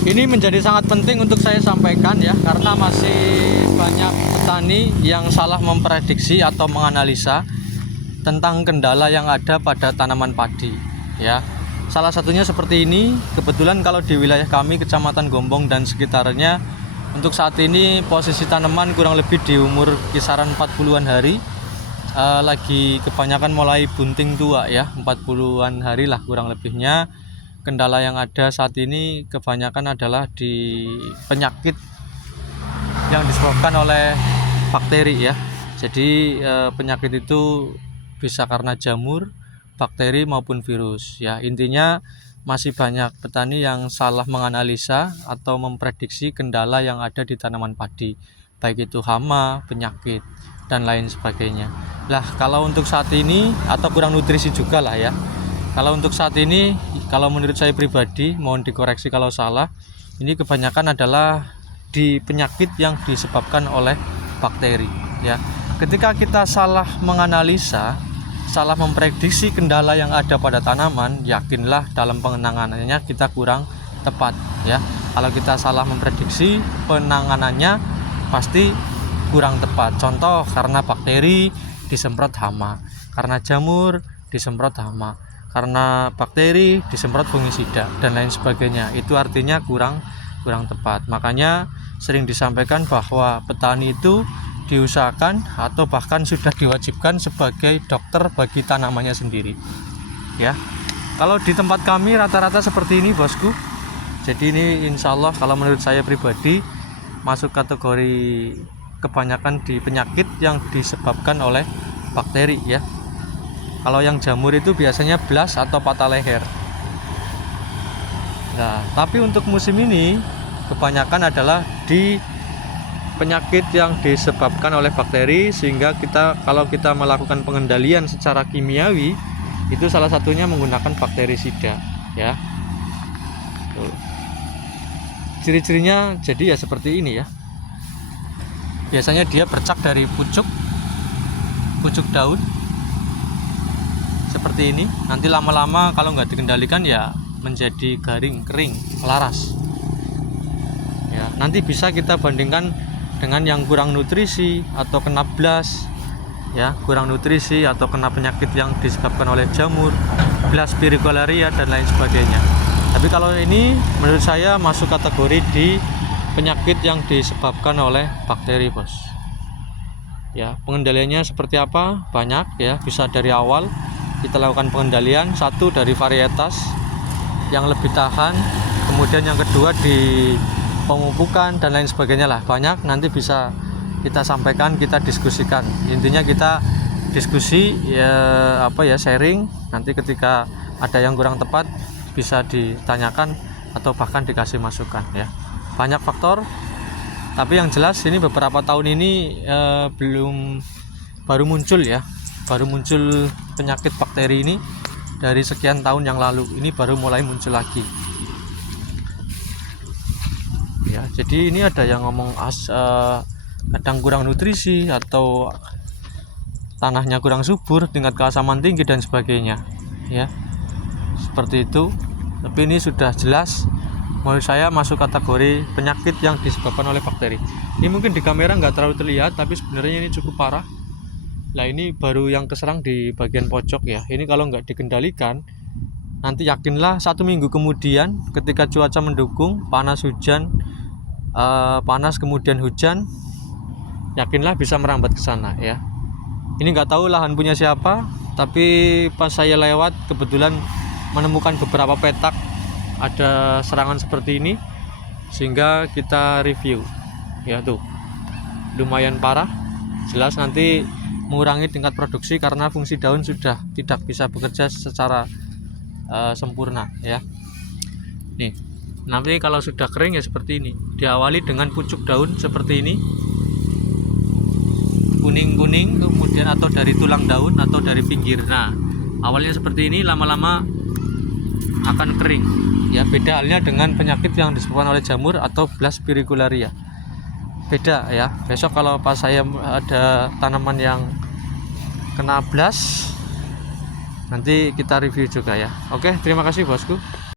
Ini menjadi sangat penting untuk saya sampaikan ya, karena masih banyak petani yang salah memprediksi atau menganalisa tentang kendala yang ada pada tanaman padi ya. Salah satunya seperti ini. Kebetulan kalau di wilayah kami Kecamatan Gombong dan sekitarnya, untuk saat ini posisi tanaman kurang lebih di umur kisaran 40-an hari, lagi kebanyakan mulai bunting tua ya, 40-an hari lah kurang lebihnya. Kendala yang ada saat ini kebanyakan adalah di penyakit yang disebabkan oleh bakteri ya. Jadi penyakit itu bisa karena jamur, bakteri maupun virus ya. Intinya masih banyak petani yang salah menganalisa atau memprediksi kendala yang ada di tanaman padi, baik itu hama, penyakit dan lain sebagainya. Lah kalau untuk saat ini, atau kurang nutrisi juga lah ya. Kalau untuk saat ini, kalau menurut saya pribadi, mohon dikoreksi kalau salah, ini kebanyakan adalah di penyakit yang disebabkan oleh bakteri ya. Ketika kita salah menganalisa, salah memprediksi kendala yang ada pada tanaman, yakinlah dalam penanganannya kita kurang tepat ya. Kalau kita salah memprediksi, penanganannya pasti kurang tepat. Contoh, karena bakteri disemprot hama, karena jamur disemprot hama, karena bakteri disemprot fungisida dan lain sebagainya. Itu artinya kurang tepat. Makanya sering disampaikan bahwa petani itu diusahakan atau bahkan sudah diwajibkan sebagai dokter bagi tanamannya sendiri ya. Kalau di tempat kami rata-rata seperti ini bosku. Jadi ini insya Allah kalau menurut saya pribadi masuk kategori kebanyakan di penyakit yang disebabkan oleh bakteri ya. Kalau yang jamur itu biasanya blas atau patah leher. Nah, tapi untuk musim ini kebanyakan adalah di penyakit yang disebabkan oleh bakteri, sehingga kalau kita melakukan pengendalian secara kimiawi, itu salah satunya menggunakan bakterisida ya. Ciri-cirinya jadi ya seperti ini ya. Biasanya dia bercak dari pucuk daun seperti ini. Nanti lama-lama kalau nggak dikendalikan ya menjadi garing, kering, melaras ya. Nanti bisa kita bandingkan dengan yang kurang nutrisi atau kena blas ya, kurang nutrisi atau kena penyakit yang disebabkan oleh jamur, blas pyrgolaria dan lain sebagainya. Tapi kalau ini menurut saya masuk kategori di penyakit yang disebabkan oleh bakteri bos ya. Pengendaliannya seperti apa? Banyak ya, bisa dari awal kita lakukan pengendalian. Satu, dari varietas yang lebih tahan, kemudian yang kedua di pemupukan dan lain sebagainya lah, banyak. Nanti bisa kita sampaikan, kita diskusikan. Intinya kita diskusi ya, sharing. Nanti ketika ada yang kurang tepat bisa ditanyakan atau bahkan dikasih masukan ya. Banyak faktor, tapi yang jelas ini beberapa tahun ini baru muncul ya. Baru muncul penyakit bakteri ini dari sekian tahun yang lalu. Ini baru mulai muncul lagi ya. Jadi ini ada yang ngomong kadang kurang nutrisi atau tanahnya kurang subur, tingkat keasaman tinggi dan sebagainya ya, seperti itu. Tapi ini sudah jelas menurut saya masuk kategori penyakit yang disebabkan oleh bakteri. Ini mungkin di kamera nggak terlalu terlihat, tapi sebenarnya ini cukup parah. Nah, ini baru yang keserang di bagian pojok ya. Ini kalau nggak dikendalikan, nanti yakinlah 1 minggu kemudian ketika cuaca mendukung, panas kemudian hujan, yakinlah bisa merambat ke sana ya. Ini nggak tahu lahan punya siapa, tapi pas saya lewat kebetulan menemukan beberapa petak ada serangan seperti ini, sehingga kita review ya. Tuh lumayan parah, jelas nanti mengurangi tingkat produksi karena fungsi daun sudah tidak bisa bekerja secara sempurna ya. Nih, nanti kalau sudah kering ya seperti ini. Diawali dengan pucuk daun seperti ini, kuning-kuning, kemudian atau dari tulang daun atau dari pinggir. Nah, awalnya seperti ini, lama-lama akan kering ya. Beda halnya dengan penyakit yang disebabkan oleh jamur atau blas pyrgolaria. Beda ya. Besok kalau pas saya ada tanaman yang kena blas, nanti kita review juga ya. Oke, terima kasih bosku.